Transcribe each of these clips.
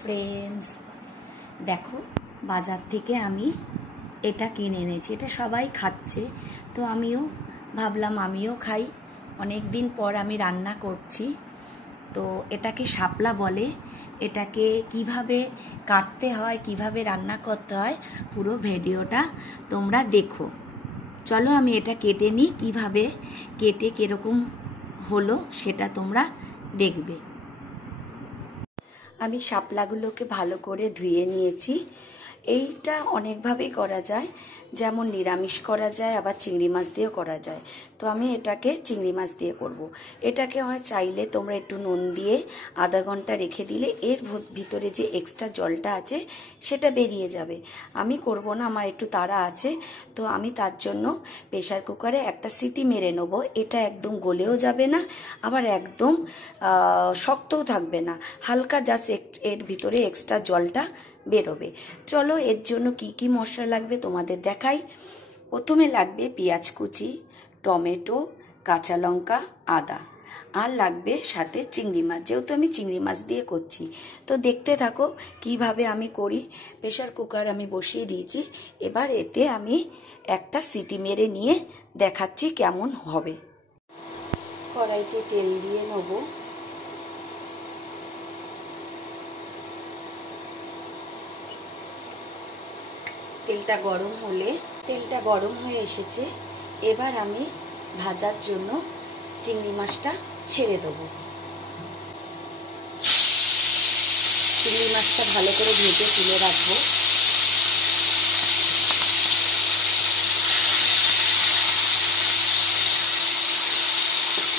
Friends, দেখো বাজার থেকে আমি এটা কিনে এনেছি। এটা সবাই খাচ্ছে, তো আমিও ভাবলাম আমিও খাই। অনেক দিন পর আমি রান্না করছি। তো এটাকে শাপলা বলে। এটাকে কিভাবে কাটতে হয়, কিভাবে রান্না করতে হয়, পুরো ভিডিওটা তোমরা দেখো। চলো আমি এটা কেটে নিই, কিভাবে কেটে কিরকম হলো সেটা তোমরা দেখবে। আমি শাপলাগুলোকে ভালো করে ধুয়ে নিয়েছি। এইটা অনেকভাবেই করা যায়, যেমন নিরামিষ করা যায়, আবার চিংড়ি মাছ দিয়েও করা যায়। তো আমি এটাকে চিংড়ি মাছ দিয়ে করব। এটাকে হয় চাইলে তোমরা একটু নুন দিয়ে আধা ঘন্টা রেখে দিলে এর ভিতরে যে এক্সট্রা জলটা আছে সেটা বেরিয়ে যাবে। আমি করব না, আমার একটু তাড়া আছে, তো আমি তার জন্য প্রেসার কুকারে একটা সিটি মেরে নেবো। এটা একদম গলেও যাবে না, আবার একদম শক্তও থাকবে না, হালকা জাস্ট এর ভিতরে এক্সট্রা জলটা বেরোবে। চলো এর জন্য কি কি মশলা লাগবে তোমাদের দেখাই। প্রথমে লাগবে পেঁয়াজ কুচি, টমেটো, কাঁচা লঙ্কা, আদা, আর লাগবে সাথে চিংড়ি মাছ, যেহেতু আমি চিংড়ি মাছ দিয়ে করছি। তো দেখতে থাকো কিভাবে আমি করি। প্রেসার কুকার আমি বসিয়ে দিয়েছি, এবার এতে আমি একটা সিটি মেরে নিয়ে দেখাচ্ছি কেমন হবে। কড়াইতে তেল দিয়ে নেবো। তেলটা গরম হয়ে এসেছে। এবার আমি ভাজার জন্য চিংড়ি মাছটা ছেড়ে দেবো। চিংড়ি মাছটা ভালো করে ভেজে তুলে রাখবো।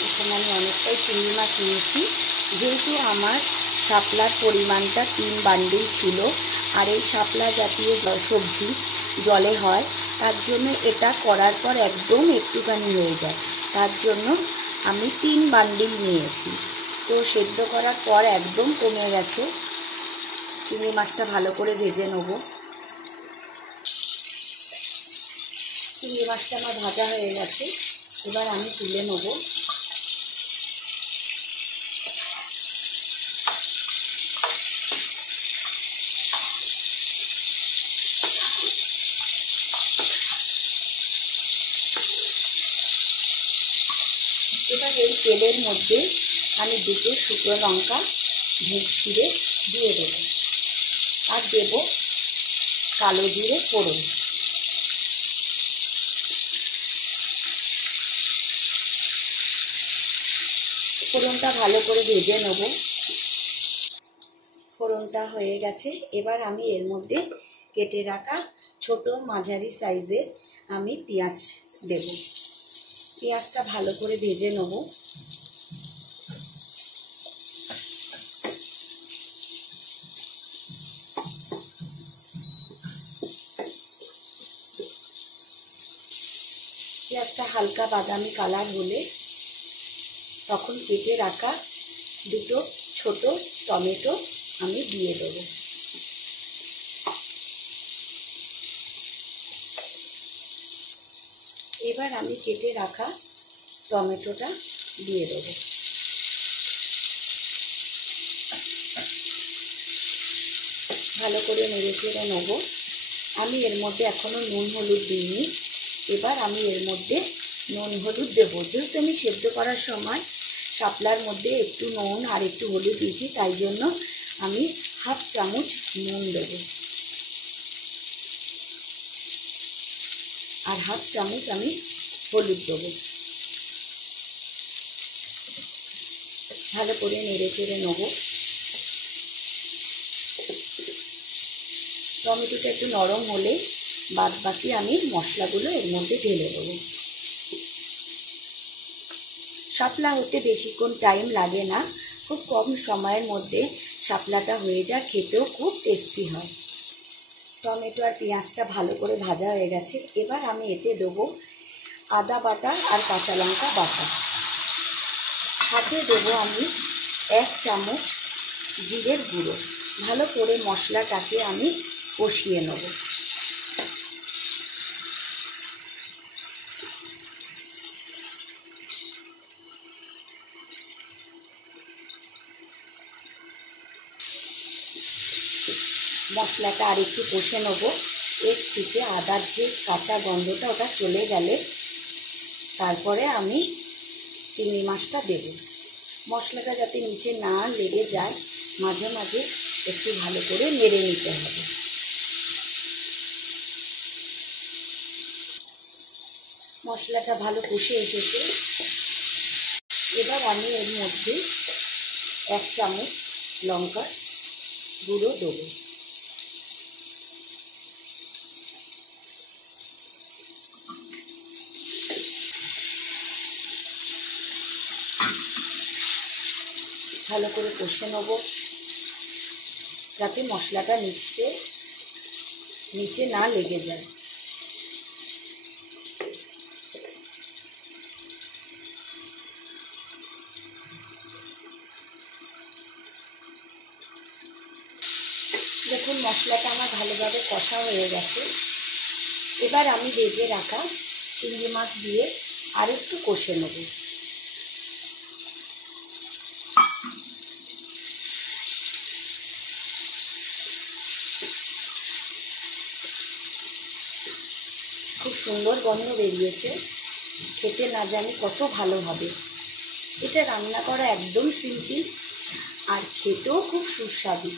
এখানে আমি অনেকটাই চিংড়ি মাছ নিয়েছি, যেহেতু আমার শাপলার পরিমাণটা 3 বান্ডিল ছিল, আর এই শাপলা জাতীয় সবজি জলে হয়, তার জন্য এটা করার পর একদম একটুখানি হয়ে যায়, তার জন্য আমি 3 বান্ডিল নিয়েছি। তো সেদ্ধ করার পর একদম কমে গেছে। চিংড়ি মাছটা ভালো করে ভেজে নেব। চিংড়ি মাছটা আমার ভাজা হয়ে গেছে, এবার আমি তুলে নেব। এবার এই তেলের মধ্যে আমি 2টো শুকনো লঙ্কা ছিঁড়ে দিয়ে দেবো, আর দেব কালো জিরে ফোড়ন। ফোড়নটা ভালো করে ভেজে নেব। ফোড়নটা হয়ে গেছে, এবার আমি এর মধ্যে কেটে রাখা ছোট মাঝারি সাইজের আমি পেঁয়াজ দেব। পেঁয়াজটা ভালো করে ভেজে নেব। পেঁয়াজটা হালকা বাদামি কালার হলে তখন কেটে রাখা 2টো ছোট টমেটো আমি দিয়ে দেব। এবার আমি কেটে রাখা টমেটোটা দিয়ে দেব। ভালো করে নেড়ে চেড়ে নেব। আমি এর মধ্যে এখনো নুন হলুদ দিইনি, এবার আমি এর মধ্যে নুন হলুদ দেবো। যেহেতু আমি সেদ্ধ করার সময় শাপলার মধ্যে একটু নুন আর একটু হলুদ দিয়েছি, তাই জন্য আমি 1/2 চামচ নুন দেব, আর 1/2 চামচ আমি হলুদ দেবো। ভালো করে নেড়ে চেড়ে নেব। টমেটোটা একটু নরম হলে বাদ বাকি আমি মশলাগুলো এর মধ্যে ঢেলে দেবো। শাপলা হতে বেশিক্ষণ টাইম লাগে না, খুব কম সময়ের মধ্যে শাপলাটা হয়ে যায়, খেতেও খুব টেস্টি হয়। টমেটো আর পেঁয়াজটা ভালো করে ভাজা হয়ে গেছে, এবার আমি এতে দেবো আদা বাটা আর কাঁচা লঙ্কা বাটা। সাথে দেবো আমি 1 চামচ জিরের গুঁড়ো। ভালো করে মশলাটাকে আমি কষিয়ে নেব। মশলাটা আর একটু কষে নেবো। এর থেকে আদার যে কাঁচা গন্ধটা ওটা চলে গেলে তারপরে আমি চিংড়ি মাছটা দেব। মশলাটা যাতে নিচে না লেগে যায় মাঝে মাঝে একটু ভালো করে নেড়ে নিতে হবে। মশলাটা ভালো কষে এসেছে। এবার আমি এর মধ্যে 1 চামচ লঙ্কার গুঁড়ো দেবো। ভালো করে কষে নেব যাতে মশলাটা নিচে না লেগে যায়। দেখুন মশলাটা আমার ভালোভাবে কষা হয়ে গেছে। এবার আমি ভেজে রাখা চিংড়ি মাছ দিয়ে আর একটু কষে নেব। খুব সুন্দর গন্ধ বেরিয়েছে, খেতে না জানি কত ভালো হবে। এটা রান্না করা একদম সিম্পল আর খেতেও খুব সুস্বাদু।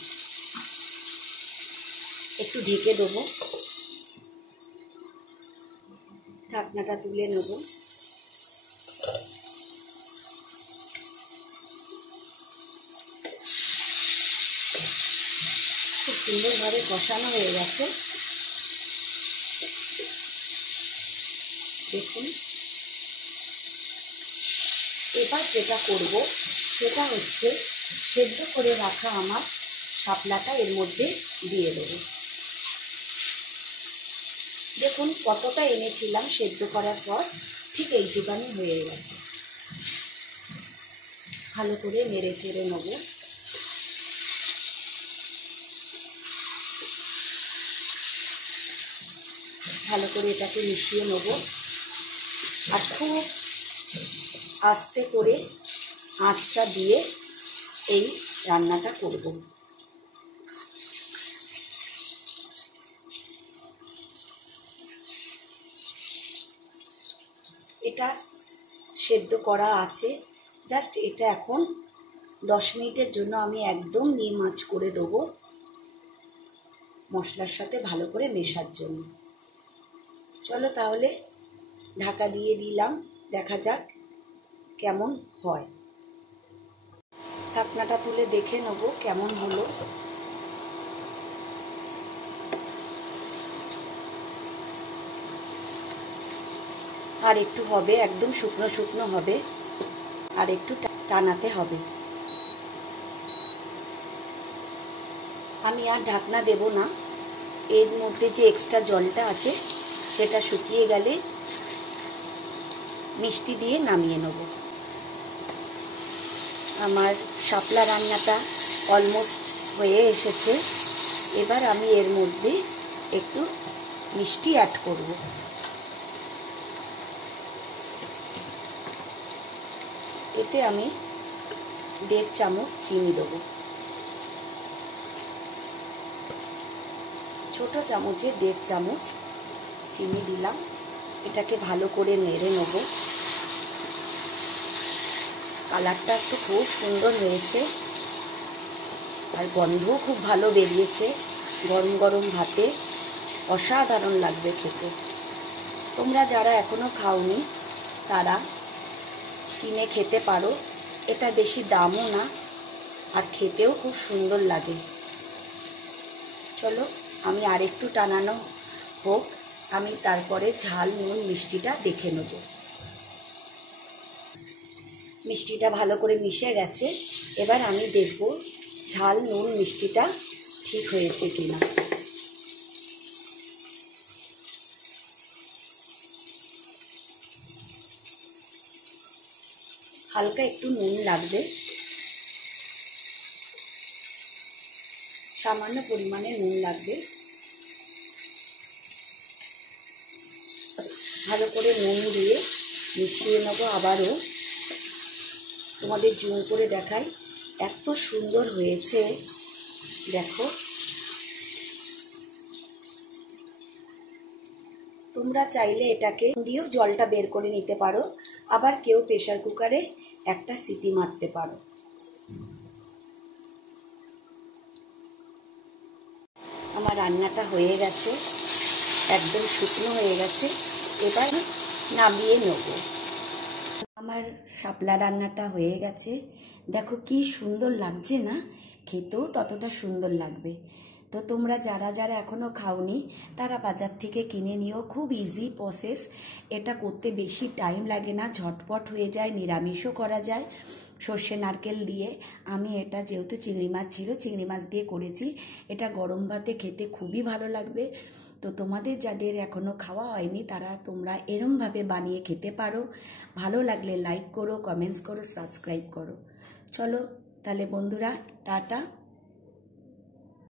একটু ঢেকে দেবো, ঢাকনাটা তুলে নেব। খুব সুন্দরভাবে কষানো হয়ে গেছে। দেখুন এবার যেটা করব সেটা হচ্ছে সেদ্ধ করে রাখা আমার শাপলাটা এর মধ্যে দিয়ে দেবো। দেখুন কতটা এনেছিলাম সেদ্ধ করার পর ঠিক এইটুকানি হয়ে গেছে। ভালো করে নেড়ে চেড়ে নেব। ভালো করে এটাকে মিশিয়ে নেব আর খুব আস্তে করে আঁচটা দিয়ে এই রান্নাটা করব। এটা সেদ্ধ করা আছে, জাস্ট এটা এখন 10 মিনিটের জন্য আমি একদম নিম আঁচ করে দেবো মশলার সাথে ভালো করে মেশার জন্য। চলো তাহলে ঢাকা দিয়ে দিলাম, দেখা যাক কেমন হয়। ঢাকনাটা তুলে দেখে নেব কেমন হলো। আর একটু হবে, একদম শুকনো শুকনো হবে, আর একটু টানাতে হবে। আমি আর ঢাকনা দেব না, এর মধ্যে যে এক্সট্রা জলটা আছে সেটা শুকিয়ে গেলে মিষ্টি দিয়ে নামিয়ে নেব। আমার শাপলা রান্নাটা অলমোস্ট হয়ে এসেছে। এবার আমি এর মধ্যে একটু মিষ্টি অ্যাড করব। এতে আমি 1.5 চামচ চিনি দেবো। ছোট চামচে 1.5 চামচ চিনি দিলাম। এটাকে ভালো করে নেড়ে নেব। কালারটা তো খুব সুন্দর হয়েছে আর গন্ধও খুব ভালো বেরিয়েছে। গরম গরম ভাতে অসাধারণ লাগবে খেতে। তোমরা যারা এখনো খাওনি তারা কিনে খেতে পারো। এটা বেশি দামও না আর খেতেও খুব সুন্দর লাগে। চলো আমি আরেকটু টানানো হোক, আমি তারপরে ঝাল নুন মিষ্টিটা দেখে নেব। মিষ্টিটা ভালো করে মিশে গেছে। এবার আমি দেখব ঝাল নুন মিষ্টিটা ঠিক হয়েছে কিনা। হালকা একটু নুন লাগবে, সামান্য পরিমাণে নুন লাগবে। ভালো করে নুন দিয়ে মিশিয়ে নেব। আবারও তোমাদের জুম করে দেখাই, এত সুন্দর হয়েছে। দেখো তোমরা চাইলে এটাকে দিয়েও জলটা বের করে নিতে পারো, আবার কেউ প্রেসার কুকারে একটা সিটি মারতে পারো। আমার রান্নাটা হয়ে গেছে, একদম শুকনো হয়ে গেছে। এবার নামিয়ে নেব। আমার শাপলা রান্নাটা হয়ে গেছে। দেখো কি সুন্দর লাগছে না? খেতেও ততটা সুন্দর লাগবে। তো তোমরা যারা যারা এখনো খাওনি তারা বাজার থেকে কিনে নিও, খুব ইজি প্রসেস। এটা করতে বেশি টাইম লাগে না, ঝটপট হয়ে যায়, নিরামিষও করা যায় সর্ষে নারকেল দিয়ে। আমি এটা যেহেতু চিংড়ি মাছ ছিল, চিংড়ি মাছ দিয়ে করেছি। এটা গরম ভাতে খেতে খুবই ভালো লাগবে। তো তোমাদের যাদের এখনও খাওয়া হয়নি তারা তোমরা এরমভাবে বানিয়ে খেতে পারো। ভালো লাগলে লাইক করো, কমেন্টস করো, সাবস্ক্রাইব করো। চলো তাহলে বন্ধুরা, টাটা।